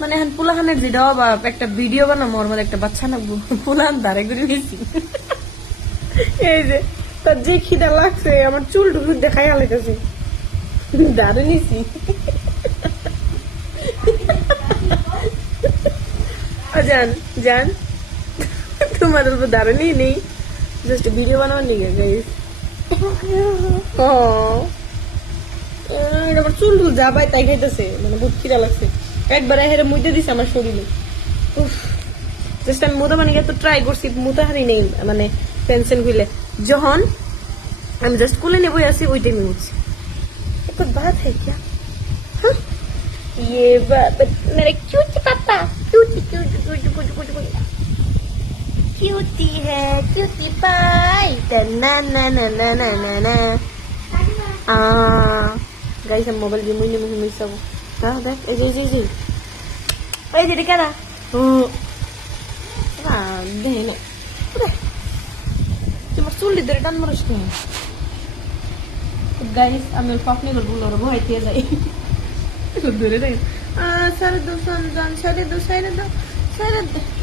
মানে এখন পোলাহানের যেটা বা একটা ভিডিও বানাবো ওর মধ্যে একটা বাচ্চা না পোলাহান দাঁড়ে করে নিয়েছি এই যে তার যে খিদা লাগছে আমার চুল টুল দেখাই আলাইতেছে দাঁড়ে নিয়েছি জান জান তোমার উপর দাঁড়ে নিয়ে নেই জাস্ট ভিডিও বানাবার নিয়ে গাইস ও আমার চুল টুল যা পাই তাই খাইতেছে মানে বহুত খিদা লাগছে একবার হেরে মুইতে দিছে আমার শরীরে জাস্ট আমি মুদা মানে তো ট্রাই করছি মুদা হারি নেই মানে পেন্সিল খুলে যখন আমি জাস্ট কুলে নেবো আসি ওই টাইমে মুছি एक बात है क्या हाँ? ये बात मेरे क्यूटी पापा cutie cutie cutie cutie cutie cutie है क्यूटी पाई ना ना ना ना ना ना ना गाइस हम मोबाइल गेम नहीं मुझे मिस सब हाँ देख ए जी जी जी ए जी क्या ना दे ना तुम सुन लीजिए डन मरोज के गाइस আমি পাপনি করব লড়ব হইতে যাই ধরে রে সাড়ে 2 সাড়ে 2 সাড়ে 2